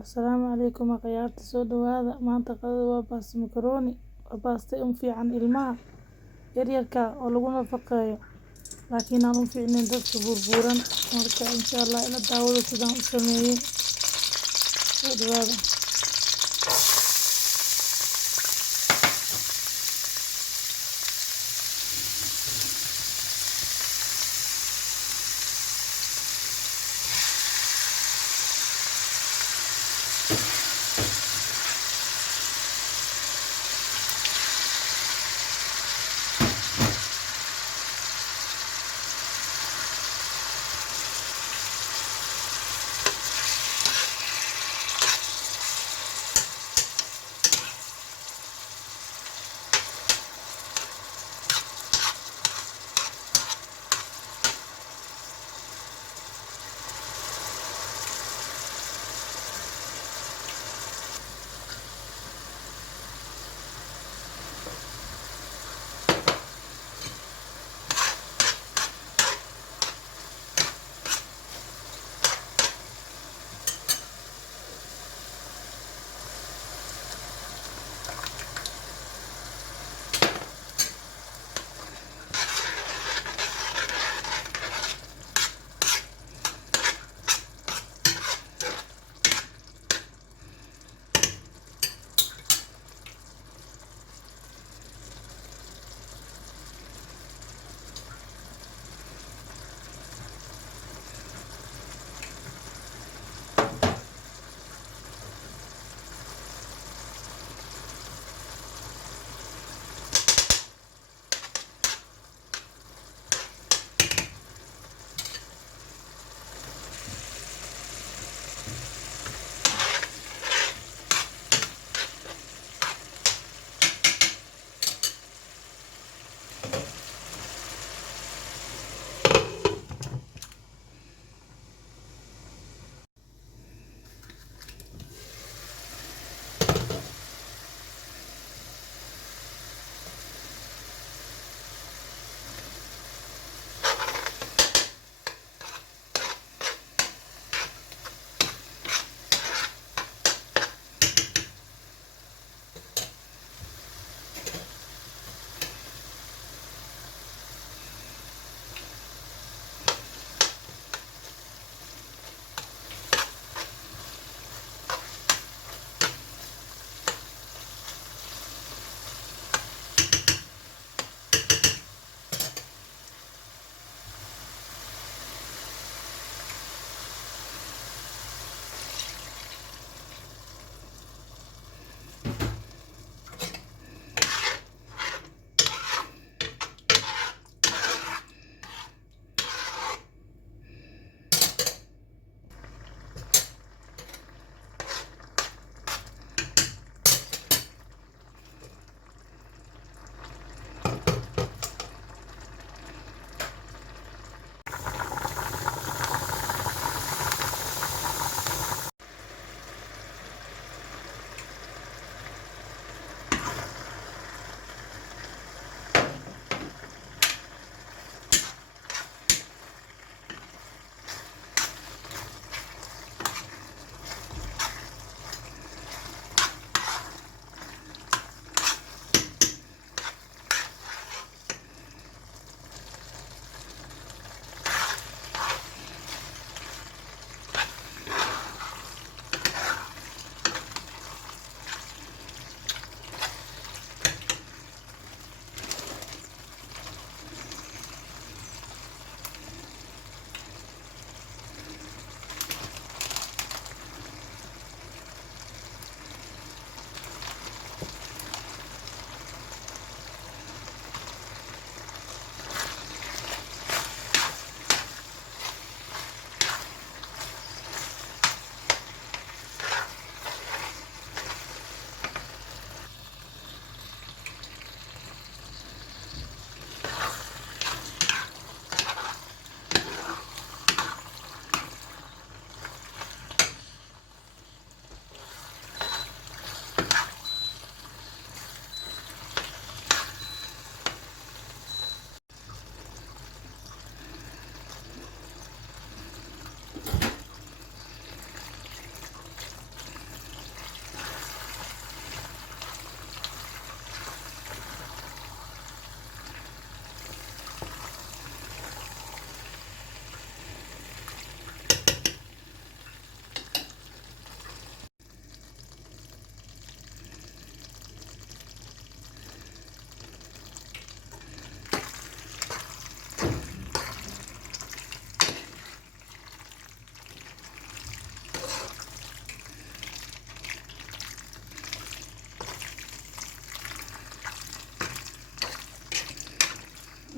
Asalaamu calaykum akhyaarta soo dhawaada maanta qadada waa baasta macaroni waa baasta fiican ilmaha yaryarka oo lagu nafaqeeyo laakiin aan u fiicnayn dadka burburan marka insha Allah ila daawado sidaan u sameeyay soo dhawaada.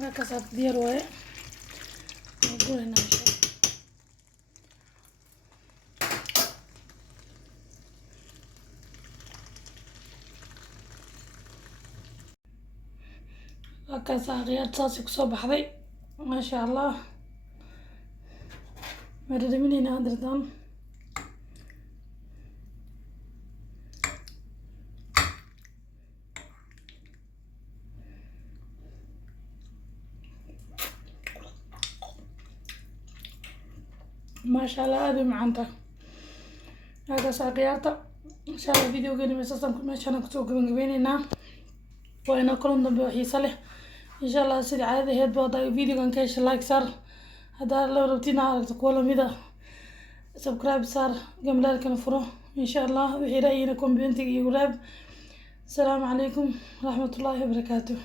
markaas diyaar waaye gurina markaas aqyaad saasi kusoo baxday maasha allah maradhaminayna hadirtaan maasha allah aad u macaanta markaas aqyaarta insha allah videogeeni meeshaan kusoo gabagabaynaynaa waa inaa kulan dambe oo xiiso leh insha allah sida caadada ahayd ba hadaa videogan ka hesha like saar haddaa la rabtiin aragto kuwa lamid ah subscribe saar gambalaalkana furo insha allah wixii ra'yina commentiga igu raab asalaamu calaykum waraxmatullaahi wabarakaatuh.